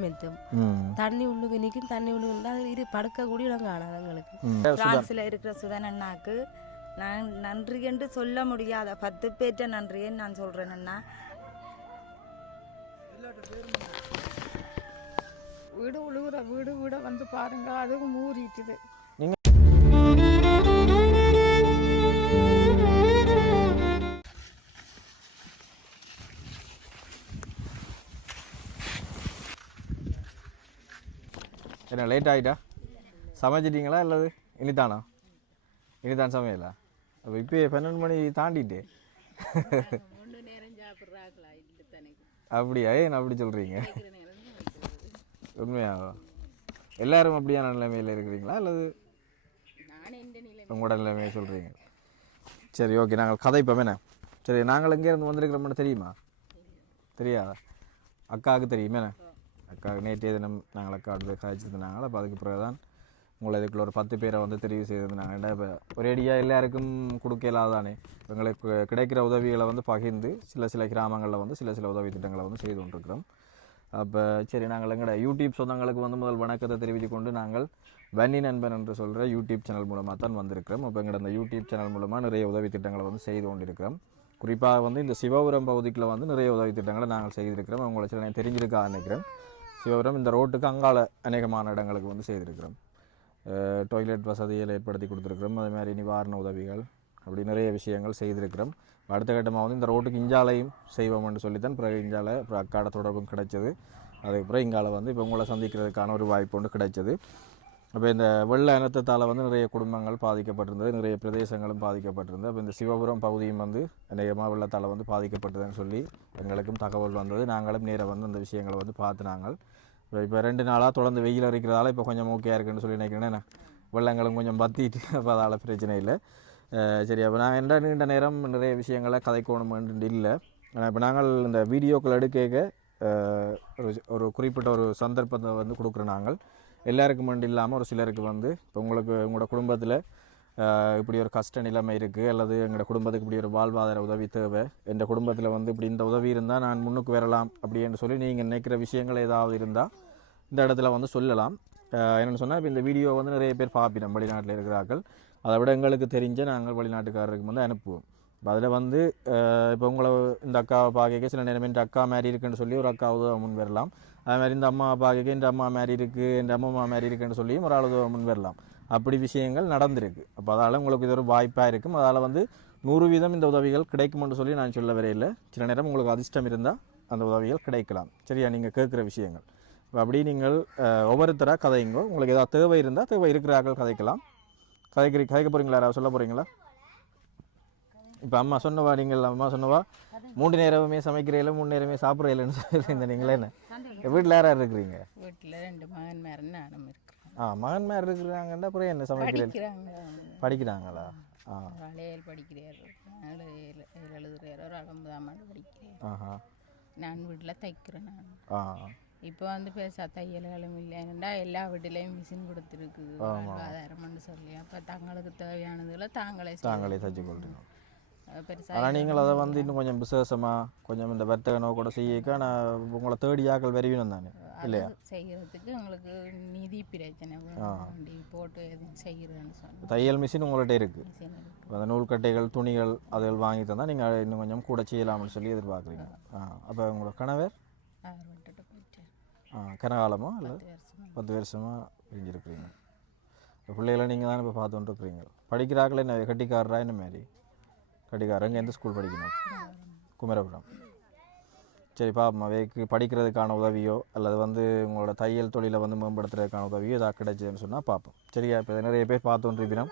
மெத்தும் ம் தண்ணி உள்ளுக்கு நிற்கும் தண்ணி உள்ளுக்கு அது இது படுக்க கூட இடம் காணாது எங்களுக்கு. பிரான்ஸ்ல இருக்கிற சுதன் அண்ணாக்கு நான் நன்றி என்று சொல்ல முடியாத பத்து பேர்ட்ட நன்றியை நான் சொல்றேன் அண்ணா வீடு உழுகுற வீடு வீட வந்து பாருங்க அதுவும் மூடிட்டுது என்ன லேட் ஆகிட்டா சமைச்சிட்டிங்களா இல்லது இனிதானா? இனிதான் சமையலா? அப்போ இப்போ பன்னெண்டு மணி தாண்டிட்டு. அப்படியா? ஏன் அப்படி சொல்கிறீங்க உண்மையாக எல்லாரும் அப்படியான நிலைமையில் இருக்கிறீங்களா அல்லது உங்களோட நிலைமையை சொல்கிறீங்க சரி ஓகே நாங்கள் கதைப்போம். என்ன? சரி நாங்கள் எங்கேருந்து வந்திருக்கிறோம்னு தெரியுமா? தெரியாதா? அக்காவுக்கு தெரியுமே? அக்காவுக்கு நேற்றைய தினம் நாங்கள் அக்கா போய் காய்ச்சிருந்தாங்களோ அப்போ அதுக்கு பிறகு தான் உங்களை இதுக்குள்ள ஒரு பத்து பேரை வந்து தெரிவு செய்திருந்தாங்க இப்போ ஒரேடியாக எல்லாருக்கும் கொடுக்க தானே எங்களுக்கு கிடைக்கிற உதவிகளை வந்து பகிர்ந்து சில சில கிராமங்களில் வந்து சில சில உதவி திட்டங்களை வந்து செய்து கொண்டிருக்கிறோம். அப்போ சரி நாங்கள் எங்களோட யூடியூப் சொந்தங்களுக்கு வந்து முதல் வணக்கத்தை தெரிவித்து கொண்டு நாங்கள் வன்னி நண்பன் என்று சொல்கிற யூடியூப் சேனல் மூலமாக தான் வந்திருக்கிறோம். அப்போ எங்களோட அந்த யூடியூப் சேனல் மூலமாக நிறைய உதவி திட்டங்களை வந்து செய்து கொண்டிருக்கிறோம். குறிப்பாக வந்து இந்த சிவபுரம் பகுதிக்குள்ள வந்து நிறைய உதவி திட்டங்களை நாங்கள் செய்திருக்கிறோம். உங்களை சில தெரிஞ்சிருக்கா நினைக்கிறேன். சிவபுரம். இந்த ரோட்டுக்கு அங்கால அநேகமான இடங்களுக்கு வந்து செய்திருக்கிறோம். டாய்லெட் வசதிகள் ஏற்படுத்தி கொடுத்துருக்குறோம். அதே மாதிரி நிவாரண உதவிகள் அப்படி நிறைய விஷயங்கள் செய்திருக்கிறோம். அடுத்த கட்டமாக வந்து இந்த ரோட்டுக்கு இஞ்சாலையும் செய்வோம்னு சொல்லித்தான் பிறகு இஞ்சால அப்புறம் அக்காட தொடர்பும் கிடைச்சது. அதுக்கப்புறம் இங்கால வந்து இப்போ உங்களை சந்திக்கிறதுக்கான ஒரு வாய்ப்பு ஒன்று கிடைச்சது. அப்போ இந்த வெள்ள இனத்தத்தால் வந்து நிறைய குடும்பங்கள் பாதிக்கப்பட்டிருந்தது நிறைய பிரதேசங்களும் பாதிக்கப்பட்டிருந்தது. அப்போ இந்த சிவபுரம் பகுதியும் வந்து அநேகமாக வெள்ளத்தால் வந்து பாதிக்கப்பட்டதுன்னு சொல்லி எங்களுக்கும் தகவல் வந்தது. நாங்களும் நேராக வந்து அந்த விஷயங்களை வந்து பார்த்து நாங்கள். இப்போ ரெண்டு நாளாக தொடர்ந்து வெயில் இருக்கிறதால இப்போ கொஞ்சம் ஓகே இருக்குன்னு சொல்லி நினைக்கிறேன். வெள்ளங்களும் கொஞ்சம் பத்திட்டு அப்போ அதால் பிரச்சனை இல்லை. சரி அப்போ நான் என்ன நீண்ட நேரம் நிறைய விஷயங்களை கதைக்கணுமென்று இல்லை. ஆனால் இப்போ நாங்கள் இந்த வீடியோக்கள் எடுக்க ஒரு ஒரு குறிப்பிட்ட ஒரு சந்தர்ப்பத்தை வந்து கொடுக்குறோம் நாங்கள். எல்லாருக்கும் மட்டும் இல்லாமல் ஒரு சிலருக்கு வந்து இப்போ உங்களுக்கு உங்களோட குடும்பத்தில் இப்படி ஒரு கஷ்ட நிலைமை இருக்குது அல்லது எங்களோட குடும்பத்துக்கு இப்படி ஒரு வாழ்வாதார உதவி தேவை எங்கள் குடும்பத்தில் வந்து இப்படி இந்த உதவி இருந்தால் நான் முன்னுக்கு வரலாம் அப்படின்னு சொல்லி நீங்கள் நினைக்கிற விஷயங்கள் ஏதாவது இருந்தால் இந்த இடத்துல வந்து சொல்லலாம். என்னென்னு சொன்னால் இப்போ இந்த வீடியோ வந்து நிறைய பேர் பார்ப்பினோம் வெளிநாட்டில் இருக்கிறார்கள். அதை விட எங்களுக்கு தெரிஞ்ச நாங்கள் வெளிநாட்டுக்காரருக்கு வந்து அனுப்புவோம். இப்போ அதில் வந்து இப்போ உங்களை இந்த அக்காவை பார்க்க சில நேரம் இந்த அக்கா மாதிரி இருக்குன்னு சொல்லி ஒரு அக்கா உதவ முன் வரலாம். அது மாதிரி இந்த அம்மா பார்க்க இந்த அம்மா மாதிரி இருக்குது இந்த அம்மா மாதிரி இருக்குன்னு சொல்லியும் ஒரு ஆள் முன் வரலாம். அப்படி விஷயங்கள் நடந்திருக்கு. அப்போ அதால் உங்களுக்கு இது ஒரு வாய்ப்பாக இருக்கும். அதால் வந்து நூறு வீதம் இந்த உதவிகள் கிடைக்கும்னு சொல்லி நான் சொல்ல வரையில் சில நேரம் உங்களுக்கு அதிர்ஷ்டம் இருந்தால் அந்த உதவிகள் கிடைக்கலாம். சரியா? நீங்கள் கேட்குற விஷயங்கள். இப்போ அப்படி நீங்கள் ஒவ்வொருத்தராக கதைங்கோ உங்களுக்கு ஏதாவது தேவை இருந்தால் தேவை இருக்கிறார்கள் கதைக்கலாம். கதைக்கிறீ கதைக்க போகிறீங்களா யாராவது சொல்ல போகிறீங்களா இப்போ அம்மா சொன்னவா நீங்கள் அம்மா சொன்னவா மூன்று நேரமே சமைக்கிறீங்களா மூணு நேரமே சாப்பிட்றீங்களன்னு சொல்லி இந்த நீங்களே என்ன? வீட்டில் யார் யார் இருக்கிறீங்க? வீட்டில் ரெண்டு மகன் மேலே நானும் இருக்கிறோம். ஆ மகன்மார் இருக்கிறாங்கன்னா அப்புறம் என்ன சமைக்கிறீங்க படிக்கிறாங்க. படிக்கிறாங்களா? ஆ. ஏழு படிக்கிறார் ஏழு எழுதுறாரு ஒரு ஒன்பதாம் ஆண்டு படிக்கிறேன் ஆஹா. நான் வீட்டில் தைக்கிறேன் நான். ஆ. இப்போ வந்து பெருசா தையல்களும் இல்லைன்னா எல்லா வீட்டிலையும் மிஷின் கொடுத்துருக்குது வாழ்வாதாரம்னு சொல்லி. அப்போ தங்களுக்கு தேவையானதுல தாங்களே தாங்களே தச்சு கொள்றீங்க ஆனால் நீங்கள் அதை வந்து இன்னும் கொஞ்சம் விசேஷமாக கொஞ்சம் இந்த வர்த்தக நோக்கோட செய்யக்க நான் உங்களை தேடி ஆக்கள் வருவினம் தானே இல்லையா? செய்கிறதுக்கு உங்களுக்கு நிதி பிரச்சனை போட்டு எதுவும் செய்கிறேன்னு தையல் மிஷின் உங்கள்கிட்ட இருக்குது அந்த நூல்கட்டைகள் துணிகள் அதுகள் வாங்கி தந்தால் நீங்கள் இன்னும் கொஞ்சம் கூட செய்யலாம்னு சொல்லி எதிர்பார்க்குறீங்க. ஆ. அப்போ உங்களோட கணவர்? ஆ கனகாலமோ இல்லை? பத்து வருஷமா. பத்து வருஷமாக பிரிஞ்சிருக்கிறீங்க பிள்ளைகளை நீங்கள் தானே இப்போ பார்த்துட்டு இருக்கிறீங்க. படிக்கிறாங்களே என்ன கட்டிக்காரரா என்ன மாதிரி? கட்டிக்காரங்க எந்த ஸ்கூல் படிக்கணும்? குமரபுரம். சரி பாப்பா அவைக்கு படிக்கிறதுக்கான உதவியோ அல்லது வந்து உங்களோட தையல் தொழிலை வந்து மேம்படுத்துறதுக்கான உதவியோ இதாக கிடைச்சதுன்னு சொன்னால் பார்ப்போம் சரியா? இப்போ நிறைய பேர் பார்த்துட்டு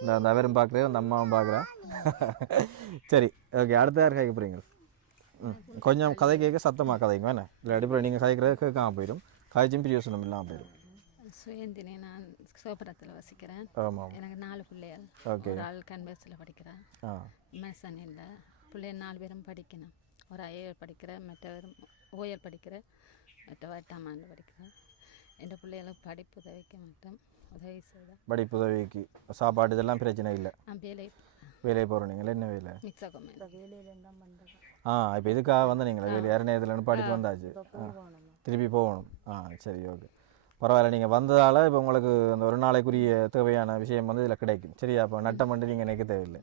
இந்த அந்த அவரும் பார்க்குறேன் அந்த அம்மாவும் பார்க்குறேன் சரி ஓகே. அடுத்த யார் கேட்க போகிறீங்க ம் கொஞ்சம் கதை கேட்க சத்தமாக கதைங்க வேணே? இல்லை அடிப்படை நீங்கள் கதைக்கிறது கேட்காம போயிடும். காய்ச்சும் பிரியோசனம் இல்லாமல் போயிடும். சுயந்தினி நான் சோபரத்தில் வசிக்கிறேன். எனக்கு நாலு பிள்ளைகள். ஒரு ஆள் கன்வெர்ஸில் படிக்கிறேன். ஆ. மேசன் இல்லை. பிள்ளைகள் நாலு பேரும் படிக்கணும். ஒரு ஐஏஎல் படிக்கிற மற்றவர் ஓஎல் படிக்கிற மற்றவர் எட்டாம் படிக்கிறேன். என் பிள்ளைகளுக்கு படிப்பு உதவிக்க மாட்டேன் உதவி செய்த படிப்பு உதவிக்கு சாப்பாடு இதெல்லாம் பிரச்சனை இல்லை. நான் வேலை வேலையை போகிற நீங்கள்? என்ன வேலை? ஆ இப்போ இதுக்காக வந்து நீங்கள் வேலை யார் நேரத்தில் நிப்பாட்டிட்டு வந்தாச்சு. ஆ. திருப்பி போகணும். ஆ சரி ஓகே பரவாயில்ல. நீங்கள் வந்ததால் இப்போ உங்களுக்கு அந்த ஒரு நாளைக்குரிய தேவையான விஷயம் வந்து இதில் கிடைக்கும். சரியா? அப்போ நட்டம் பண்ணி நீங்கள் நினைக்க தேவையில்லை.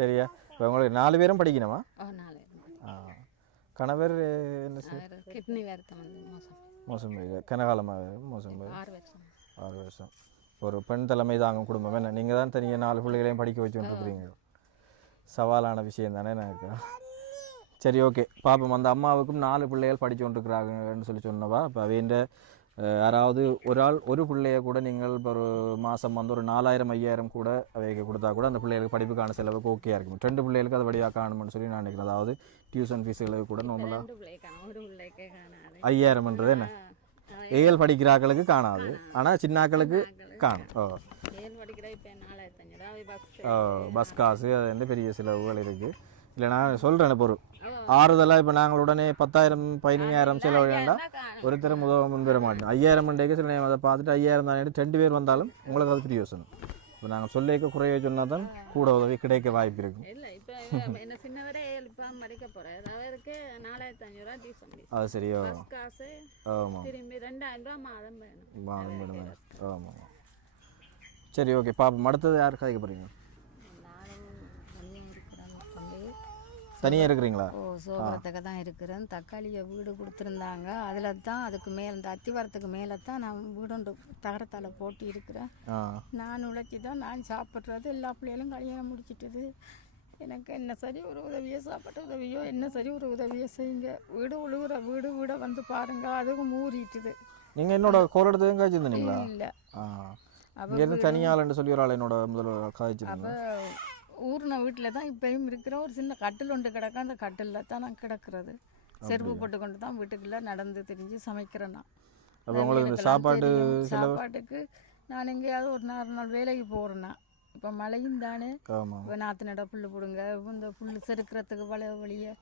சரியா? இப்போ உங்களுக்கு நாலு பேரும் படிக்கணுமா? ஆ கணவர் என்ன கிட்னி வந்து மோசம். கனகாலமாக மோசம் ஆறு வருஷம். ஒரு பெண் தலைமை தாங்கும் குடும்பம். என்ன நீங்கள் தான் தனியாக நாலு பிள்ளைகளையும் படிக்க வச்சு கொண்டிருக்கிறீங்க சவாலான விஷயம் தானே எனக்கு சரி ஓகே. பாப்போம். அந்த அம்மாவுக்கும் நாலு பிள்ளைகள் படித்து கொண்டிருக்கிறாங்கன்னு சொல்லி சொன்னவா? இப்போ அவைன்ற யாராவது ஒரு ஆள் ஒரு பிள்ளைய கூட நீங்கள் இப்போ ஒரு மாதம் வந்து ஒரு நாலாயிரம் ஐயாயிரம் கூட அவைக்கு கொடுத்தா கூட அந்த பிள்ளைகளுக்கு படிப்புக்கான செலவுக்கு ஓகேயா இருக்கும். ரெண்டு பிள்ளைகளுக்கு அதை வழியாக காணும்னு சொல்லி நான் நினைக்கிறேன். அதாவது டியூஷன் ஃபீஸுகளுக்கு கூட நார்மலாக ஐயாயிரம்ன்றது என்ன? ஏஎல் படிக்கிற ஆக்களுக்கு காணாது. ஆனால் சின்ன ஆக்களுக்கு காணும். ஓ, பஸ் காசு அது வந்து பெரிய செலவுகள் இருக்குது இல்லை நான் சொல்கிறேன் இப்போ ஒரு ஆறுதலாக இப்போ நாங்கள் உடனே பத்தாயிரம் பதினஞ்சாயிரம் செலவு வேண்டாம் ஒருத்தர் முதல் முன் பெற மாட்டோம். ஐயாயிரம் மண்டேக்கு சில நேரம் அதை பார்த்துட்டு ஐயாயிரம் தானே ரெண்டு பேர் வந்தாலும் உங்களுக்கு அது பிரியோசனம் இப்போ நாங்கள் சொல்லிக்க குறைய சொன்னால் தான் கூட உதவி கிடைக்க வாய்ப்பு இருக்கும். அது காசு ஆமாம் மேடம் ஆமாம். சரி ஓகே பாப்போம். அடுத்தது யார் கதைக்க போகிறீங்க தனியாக இருக்கிறீங்களா? ஓ சோகரத்துக்கு தான் இருக்கிறேன். தக்காளியை வீடு கொடுத்துருந்தாங்க. அதில் தான் அதுக்கு மேலே இந்த அத்திவாரத்துக்கு மேலே தான் நான் வீடுண்டு தகரத்தால் போட்டு இருக்கிறேன். நான் உழைச்சி தான் நான் சாப்பிட்றது. எல்லா பிள்ளைகளும் கல்யாணம் முடிச்சிட்டது. எனக்கு என்ன சரி ஒரு உதவியோ சாப்பாட்டு உதவியோ என்ன சரி ஒரு உதவியோ செய்யுங்க. வீடு உழுகுற வீடு வீடை வந்து பாருங்க அதுவும் மூறிட்டுது நீங்கள் என்னோட கோல் எடுத்ததும் காய்ச்சிருந்தீங்களா இல்லை. இங்கேருந்து தனியாளன்னு சொல்லி ஒரு ஆள் என்னோட முதல்ல காய்ச்சிருந்தேன் ஊர்ன வீட்டில் தான் இப்பயும் இருக்கிற ஒரு சின்ன கட்டில் ஒன்று கிடக்க. அந்த கட்டிலில் தான் நான் கிடக்கிறது. செருப்பு போட்டு கொண்டு தான் வீட்டுக்குள்ளே நடந்து திரிஞ்சு சமைக்கிறேன் நான். அப்போ உங்களுக்கு எனக்கெல்லாம் சாப்பாடு சாப்பாட்டுக்கு நான் எங்கேயாவது ஒரு நாலு நாள் வேலைக்கு போகிறேன்னா இப்போ மழையும் தானே. இப்போ நாற்று நட புல் பிடுங்க இந்த புல் செருக்கிறதுக்கு வளைய வழிய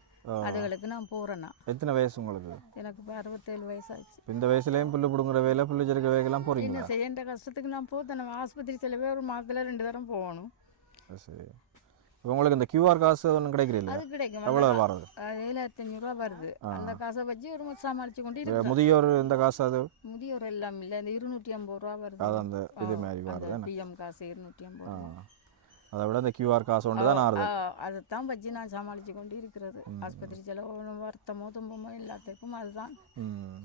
அதுகளுக்கு நான் போகிறேன்னா எத்தனை வயசு உங்களுக்கு? எனக்கு இப்போ அறுபத்தேழு வயசாச்சு. இந்த வயசுலேயும் புல்லு பிடுங்குற வேலை புல்லு செருக்கிற வேலைக்கெல்லாம் என்ன போகிறீங்களா செய்யன்ற கஷ்டத்துக்கு நான் போத்தேன். நம்ம ஆஸ்பத்திரி செலவே ஒரு மாதத்தில் ரெண்டு தரம் போகணும். சரி. இப்போ உங்களுக்கு இந்த கியூஆர் காசு ஒன்றும் கிடைக்கிறீங்களா அது கிடைக்கும். எவ்வளோ அந்த அது ஏழாயிரத்தி அஞ்சூறுரூவா வருது. அந்த காசை வச்சு ஒரு சமாளித்து கொண்டு முதியோர் இந்த காசு அது? முதியோர் எல்லாம் இல்லை. இந்த இருநூற்றி ஐம்பது ரூபா வருது. அது அந்த இது மாதிரி வருது? பிஎம் காசு இருநூற்றி ஐம்பது ரூபா. அதை விட இந்த கியூஆர் காசு ஒன்று தான் ஆறுது. அதைத்தான் வச்சு நான் சமாளித்து கொண்டு இருக்கிறது. ஆஸ்பத்திரி செலவு வருத்தமோ துன்பமோ எல்லாத்துக்கும் அதுதான்.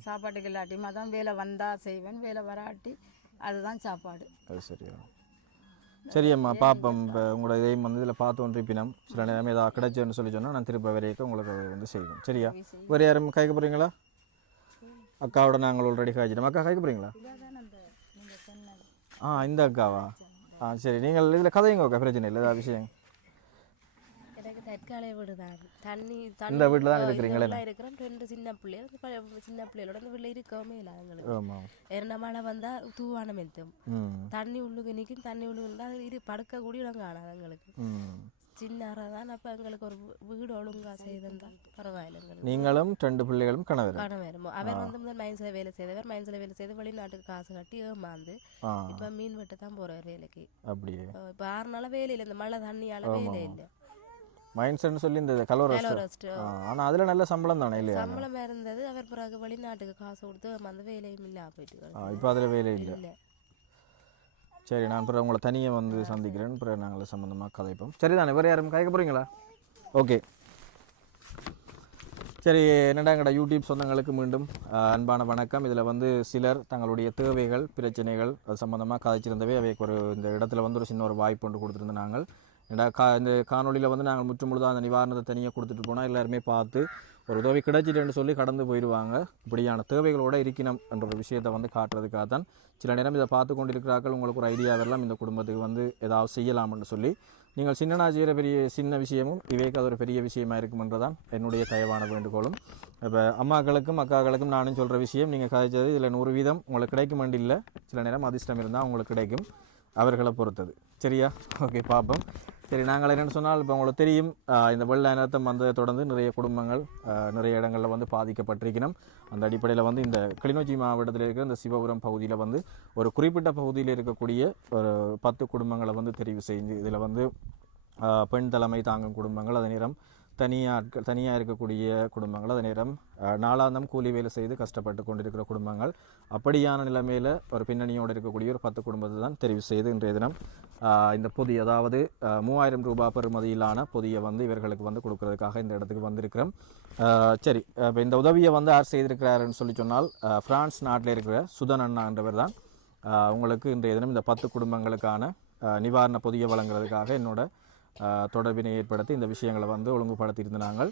சாப்பாட்டுக்கு இல்லாட்டியும் அதான் வேலை வந்தால் செய்வேன் வேலை வராட்டி அதுதான் சாப்பாடு. அது சரியா. சரி அம்மா பாப்போம். இப்போ உங்களோட இதையும் வந்து இதில் பார்த்து ஒன்றிப்பினம் சில நேரம் ஏதாவது கிடைச்சுன்னு சொல்லி சொன்னால் நான் திரும்ப வரைக்கும் உங்களுக்கு வந்து செய்வேன். சரியா? வேறு யாரும் காய்க்க போகிறீங்களா அக்காவோட நாங்கள் ஆல்ரெடி காய்ச்சிட்டோம். அக்கா காய்க்க போகிறீங்களா ஆ இந்த அக்காவா? ஆ சரி. நீங்கள் இதில் கதையுங்க அக்கா? பிரச்சனை இல்லை. ஏதாவது விஷயம். தற்காலிக வீடு தான் தண்ணி இந்த வீட்டில் தான் இருக்கிறீங்களே? இருக்கிறோம். ரெண்டு சின்ன பிள்ளைகள் அந்த சின்ன பிள்ளைகளோட இந்த வீட்டில் இருக்கவே இல்லை எங்களுக்கு. இரண்ட மழை வந்தால் தூவானம் எத்தும் தண்ணி உள்ளுக்கு நிற்கும் தண்ணி உள்ளுக்கு அது இரு படுக்க கூட இடம் காணாது எங்களுக்கு. ம். சின்ன அறை தான் அப்போ எங்களுக்கு ஒரு வீடு ஒழுங்கா செய்திருந்தா பரவாயில்ல எங்களுக்கு. நீங்களும் ரெண்டு பிள்ளைகளும் கணவர் காண வேணுமோ அவர் வந்து முதல் மைன்ஸில் வேலை செய்தவர். மைன்ஸில் வேலை செய்து வெளிநாட்டுக்கு காசு கட்டி ஏமாந்து இப்போ மீன் வெட்ட தான் போகிறார் வேலைக்கு. அப்படியே. இப்போ ஆறு நாளாக வேலை இல்லை. இந்த மழை தண்ணியால் வேலை இல்லை. மைண்ட் செட்னு சொல்லி இந்த கலர் கலோரஸ்ட் ஆனால் அதில் நல்ல சம்பளம் தானே இல்லையா? சம்பளம் இருந்தது. அவர் பிறகு வெளிநாட்டுக்கு காசு கொடுத்து அந்த வேலையும் இல்லாம போயிட்டு இப்போ அதில் வேலை இல்லை. இல்லை. சரி நான் பிறகு உங்களை தனியாக வந்து சந்திக்கிறேன். பிறகு நாங்கள் சம்மந்தமாக கதைப்போம். சரி தானே வேறு யாரும் கதைக்க போகிறீங்களா ஓகே. சரி என்னடாங்கடா யூடியூப் சொந்தங்களுக்கு மீண்டும் அன்பான வணக்கம். இதில் வந்து சிலர் தங்களுடைய தேவைகள் பிரச்சனைகள் அது சம்மந்தமாக கதைச்சிருந்தவே அவைக்கு ஒரு இந்த இடத்துல வந்து ஒரு சின்ன ஒரு வாய்ப்பு ஒன்று கொடுத்துருந்தோம் நாங்கள். ஏன்னா கா இந்த காணொளியில் வந்து நாங்கள் முற்று முழுதாக அந்த நிவாரணத்தை தனியாக கொடுத்துட்டு போனால் எல்லாருமே பார்த்து ஒரு உதவி கிடைச்சிட்டுன்னு சொல்லி கடந்து போயிடுவாங்க. இப்படியான தேவைகளோடு இருக்கணும் என்ற ஒரு விஷயத்தை வந்து காட்டுறதுக்காக தான் சில நேரம் இதை பார்த்து கொண்டிருக்கிறார்கள். உங்களுக்கு ஒரு ஐடியா வரலாம் இந்த குடும்பத்துக்கு வந்து ஏதாவது செய்யலாம்னு சொல்லி. நீங்கள் சின்னனா செய்கிற பெரிய சின்ன விஷயமும் இவைக்கு அது ஒரு பெரிய விஷயமா இருக்குமென்றதான் என்னுடைய தயவான வேண்டுகோளும். இப்போ அம்மாக்களுக்கும் அக்காக்களுக்கும் நானும் சொல்கிற விஷயம் நீங்கள் கதைச்சது இதில் நூறு வீதம் உங்களுக்கு கிடைக்கும் இல்லை. சில நேரம் அதிர்ஷ்டம் இருந்தால் உங்களுக்கு கிடைக்கும். அவர்களை பொறுத்தது. சரியா? ஓகே பார்ப்போம். சரி நாங்கள் என்னென்னு சொன்னால் இப்போ உங்களுக்கு தெரியும் இந்த வெள்ள இனத்தம் வந்ததை தொடர்ந்து நிறைய குடும்பங்கள் நிறைய இடங்களில் வந்து பாதிக்கப்பட்டிருக்கணும். அந்த அடிப்படையில் வந்து இந்த கிளிநொச்சி மாவட்டத்தில் இருக்கிற இந்த சிவபுரம் பகுதியில் வந்து ஒரு குறிப்பிட்ட பகுதியில் இருக்கக்கூடிய ஒரு பத்து குடும்பங்களை வந்து தெரிவு செய்து இதில் வந்து பெண் தலைமை தாங்கும் குடும்பங்கள் அதே நேரம் தனியாக தனியாக இருக்கக்கூடிய குடும்பங்கள். அதே நேரம் நாளாந்தம் கூலி வேலை செய்து கஷ்டப்பட்டு கொண்டிருக்கிற குடும்பங்கள். அப்படியான நிலைமையில் ஒரு பின்னணியோடு இருக்கக்கூடிய ஒரு பத்து குடும்பத்தை தான் தெரிவு செய்து இன்றைய தினம் இந்த புதிய அதாவது மூவாயிரம் ரூபாய் பெறுமதியிலான புதிய வந்து இவர்களுக்கு வந்து கொடுக்கறதுக்காக இந்த இடத்துக்கு வந்திருக்கிறோம். சரி இப்போ இந்த உதவியை வந்து யார் செய்திருக்கிறாருன்னு சொல்லி சொன்னால் ஃப்ரான்ஸ் நாட்டில் இருக்கிற சுதன் அண்ணா என்றவர் தான். உங்களுக்கு இன்றைய தினம் இந்த பத்து குடும்பங்களுக்கான நிவாரண பொதியை வழங்குறதுக்காக என்னோட தொடர்பினை ஏற்படுத்தி இந்த விஷயங்களை வந்து ஒழுங்குபடுத்தியிருந்தாங்க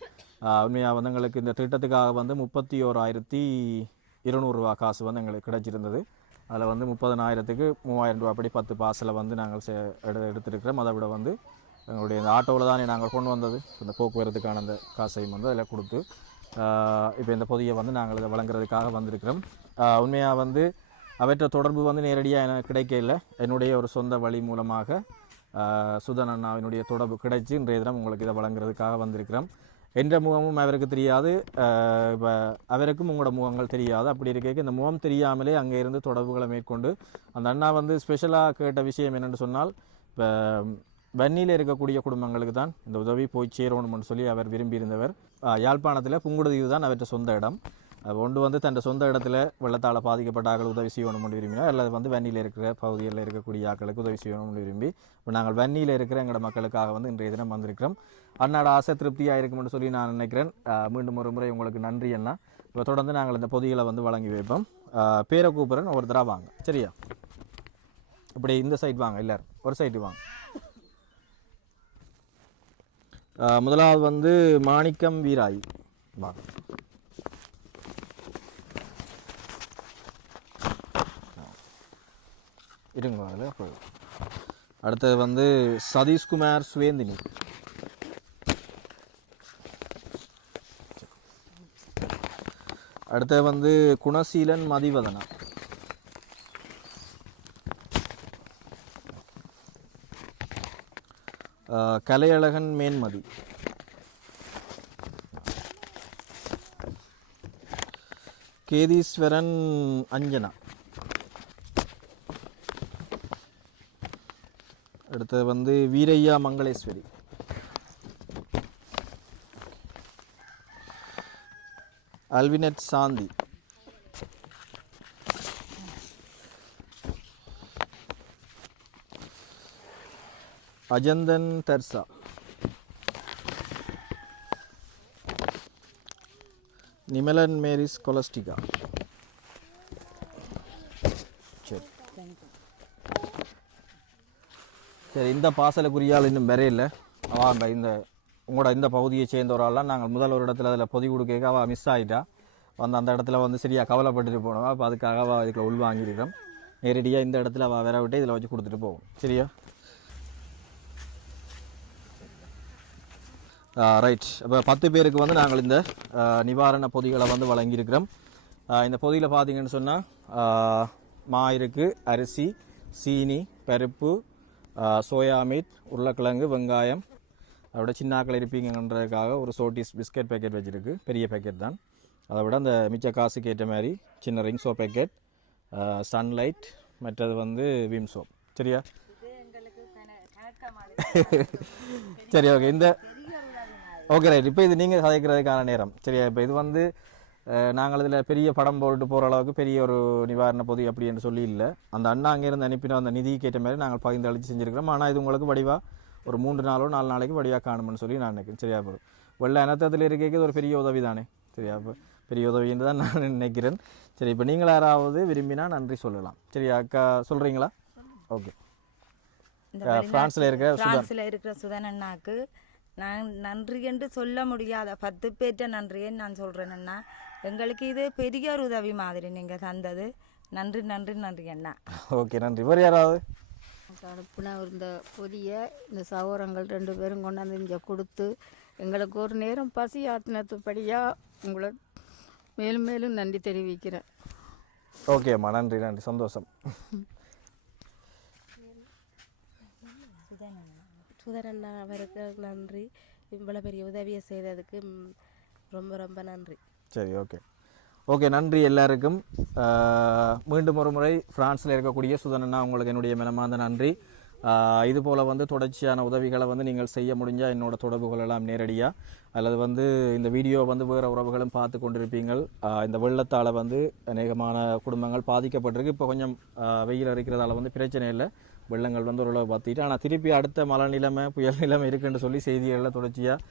உண்மையாக வந்து எங்களுக்கு இந்த திட்டத்துக்காக வந்து முப்பத்தி ஓராயிரத்தி இருநூறுவா காசு வந்து எங்களுக்கு கிடைச்சிருந்தது. அதில் வந்து முப்பதனாயிரத்துக்கு மூவாயிரம் ரூபா அப்படி பத்து பார்சலை வந்து நாங்கள் செ எடு எடுத்திருக்கிறோம். அதை விட வந்து எங்களுடைய இந்த ஆட்டோவில் தானே நாங்கள் கொண்டு வந்தது. இந்த போக்குவரத்துக்கான அந்த காசையும் வந்து அதில் கொடுத்து இப்போ இந்த பொதியை வந்து நாங்கள் இதை வழங்குறதுக்காக வந்திருக்கிறோம். உண்மையாக வந்து அவற்றை தொடர்பு வந்து நேரடியாக எனக்கு கிடைக்கல. என்னுடைய ஒரு சொந்த வழி மூலமாக சுதன் அண்ணாவினுடைய தொடர்பு கிடைச்சி இன்றைய தினம் உங்களுக்கு இதை வழங்குறதுக்காக வந்திருக்கிறோம். என்ற முகமும் அவருக்கு தெரியாது. இப்போ அவருக்கும் உங்களோட முகங்கள் தெரியாது. அப்படி இருக்க இந்த முகம் தெரியாமலே அங்கே இருந்து தொடர்புகளை மேற்கொண்டு அந்த அண்ணா வந்து ஸ்பெஷலாக கேட்ட விஷயம் என்னென்னு சொன்னால் இப்போ வன்னியில் இருக்கக்கூடிய குடும்பங்களுக்கு தான் இந்த உதவி போய் சேரணும்னு சொல்லி அவர் விரும்பியிருந்தவர். யாழ்ப்பாணத்தில் புங்குடுதீவு தான் அவர்கிட்ட சொந்த இடம். ஒன்று கொண்டு வந்து தன் சொந்த இடத்துல வெள்ளத்தால் பாதிக்கப்பட்ட ஆக்கள் உதவி செய்யணும்னு விரும்பினார் அல்லது வந்து வன்னியில் இருக்கிற பகுதிகளில் இருக்கக்கூடிய ஆக்களுக்கு உதவி செய்யணும்னு விரும்பி இப்போ நாங்கள் வன்னியில் இருக்கிற எங்களோட மக்களுக்காக வந்து இன்றைய தினம் வந்திருக்கிறோம். அன்னாட ஆசை திருப்தியாக இருக்கும்னு சொல்லி நான் நினைக்கிறேன். மீண்டும் ஒரு முறை உங்களுக்கு நன்றி அண்ணா. இப்போ தொடர்ந்து நாங்கள் இந்த பொதிகளை வந்து வழங்கி வைப்போம். பேரை கூப்பிட்றேன் ஒரு தடவை வாங்க. சரியா? இப்படி இந்த சைடு வாங்க எல்லாரும். ஒரு சைடு வாங்க. முதலாவது வந்து மாணிக்கம் வீராய். வாங்க. இருங்க அதில் அடுத்தது வந்து சதீஷ்குமார் சுவேந்தினி. அடுத்தது வந்து குணசீலன் மதிவதனா. கலையழகன் மேன்மதி. கேதீஸ்வரன் அஞ்சனா. அடுத்தது வந்து வீரையா மங்களேஸ்வரி. அல்வினட் சாந்தி. அஜந்தன் தர்சா. நிமலன் மேரிஸ் கொலஸ்டிகா. சரி இந்த பாசலுக்குரியால் இன்னும் வரையில வாங்க இந்த உங்களோட இந்த பகுதியை சேர்ந்த ஒரு ஆள்லாம் நாங்கள் முதல் ஒரு இடத்துல அதில் பொதி கொடுக்க அவள் மிஸ் ஆகிட்டா வந்து அந்த இடத்துல வந்து சரியாக கவலைப்பட்டுட்டு போனோம் அப்போ அதுக்காக அவள் இதுக்குள்ள உள் நேரடியாக இந்த இடத்துல அவள் வர விட்டு இதில் வச்சு கொடுத்துட்டு போவோம். சரியா? ரைட் இப்போ பத்து பேருக்கு வந்து நாங்கள் இந்த நிவாரண பொதிகளை வந்து வழங்கியிருக்கிறோம். இந்த பொதியில் பார்த்தீங்கன்னு சொன்னால் மா இருக்குது அரிசி சீனி பருப்பு சோயா மீட் உருளைக்கிழங்கு வெங்காயம். அதோட சின்னாக்கள் இருப்பீங்கன்றதுக்காக ஒரு சோட்டிஸ் பிஸ்கட் பேக்கெட் வச்சுருக்கு. பெரிய பேக்கெட் தான். அதை விட அந்த மிச்ச காசுக்கு ஏற்ற மாதிரி சின்ன ரிங் சோப் பேக்கெட் சன்லைட் மற்றது வந்து விம் சோப் சரியா? சரி ஓகே இந்த ஓகே ரைட் இப்போ இது நீங்கள் கதைக்கிறதுக்கான நேரம். சரியா? இப்போ இது வந்து நாங்கள் இதில் பெரிய படம் போட்டு போகிற அளவுக்கு பெரிய ஒரு நிவாரண பொதி அப்படி என்று சொல்லி இல்லை. அந்த அண்ணா அங்கேருந்து அனுப்பின அந்த நிதிக்கு ஏற்ற மாதிரி நாங்கள் பகிர்ந்து அளித்து செஞ்சுருக்கிறோம். ஆனால் இது உங்களுக்கு வடிவா ஒரு மூன்று நாளோ நாலு நாளைக்கு வடிவாக காணும்னு சொல்லி நான் நினைக்கிறேன். சரியா போதும் வெள்ள இனத்தத்தில் இருக்க ஒரு பெரிய உதவி தானே? சரியா இப்போ பெரிய உதவின்னு தான் நான் நினைக்கிறேன். சரி இப்போ நீங்கள் யாராவது விரும்பினா நன்றி சொல்லலாம். சரியா அக்கா சொல்கிறீங்களா ஓகே. இந்த அஹ், பிரான்ஸ்ல இருக்கிற சுதன். பிரான்ஸ்ல இருக்கிற சுதன் அண்ணாக்கு நான் நன்றி என்று சொல்ல முடியாத பத்து பேர்ட்ட நன்றியை நான் சொல்றேன் அண்ணா. எங்களுக்கு இது பெரிய ஒரு உதவி மாதிரி நீங்க தந்தது. நன்றி நன்றி நன்றி அண்ணா. ஓகே நன்றி. வேறு யாராவது? அடுப்புனா இந்த புதிய இந்த சகோதரங்கள் ரெண்டு பேரும் கொண்டாந்து இங்கே கொடுத்து எங்களுக்கு ஒரு நேரம் பசி ஆத்தினத்துப்படியாக உங்களை மேலும் மேலும் நன்றி தெரிவிக்கிறேன். ஓகேம்மா நன்றி நன்றி. சந்தோஷம். சுதன் அண்ணா அவருக்கு நன்றி. இவ்வளோ பெரிய உதவியை செய்ததுக்கு ரொம்ப ரொம்ப நன்றி. சரி ஓகே ஓகே நன்றி எல்லாருக்கும். மீண்டும் ஒரு முறை ஃப்ரான்ஸில் இருக்கக்கூடிய சுதனண்ணா உங்களுக்கு என்னுடைய மனமார்ந்த நன்றி. இது போல் வந்து தொடர்ச்சியான உதவிகளை வந்து நீங்கள் செய்ய முடிஞ்சால் என்னோட தொடர்புகளெல்லாம் நேரடியாக அல்லது வந்து இந்த வீடியோ வந்து வேறு உறவுகளும் பார்த்து கொண்டிருப்பீங்கள். இந்த வெள்ளத்தால் வந்து அநேகமான குடும்பங்கள் பாதிக்கப்பட்டிருக்கு. இப்போ கொஞ்சம் வெயில் அடிக்கிறதால வந்து பிரச்சனை இல்லை. வெள்ளங்கள் வந்து ஓரளவு பார்த்துட்டு ஆனால் திருப்பி அடுத்த மழை நிலைமை புயல் நிலைமை இருக்குன்னு சொல்லி செய்திகளில் தொடர்ச்சியாக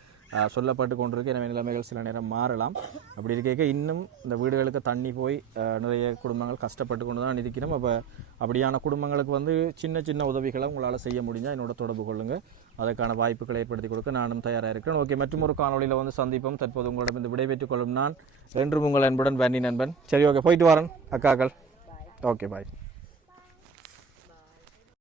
சொல்லப்பட்டு கொண்டிருக்கு. எனவே நிலைமைகள் சில நேரம் மாறலாம். அப்படி இருக்க இன்னும் இந்த வீடுகளுக்கு தண்ணி போய் நிறைய குடும்பங்கள் கஷ்டப்பட்டு கொண்டு தான் இருக்கிறோம். அப்போ அப்படியான குடும்பங்களுக்கு வந்து சின்ன சின்ன உதவிகளை உங்களால் செய்ய முடிஞ்சால் என்னோட தொடர்பு கொள்ளுங்கள் அதற்கான வாய்ப்புகளை ஏற்படுத்தி கொடுக்க நானும் தயாராக இருக்கிறேன். ஓகே மற்றும் ஒரு காணொளியில் வந்து சந்திப்போம். தற்போது உங்களிடம் இந்த விடைபெற்றுக் கொள்ளும் நான் என்றும் உங்கள் அன்புடன் வன்னி நண்பன். சரி ஓகே போயிட்டு வரேன் அக்காக்கள். Okay bye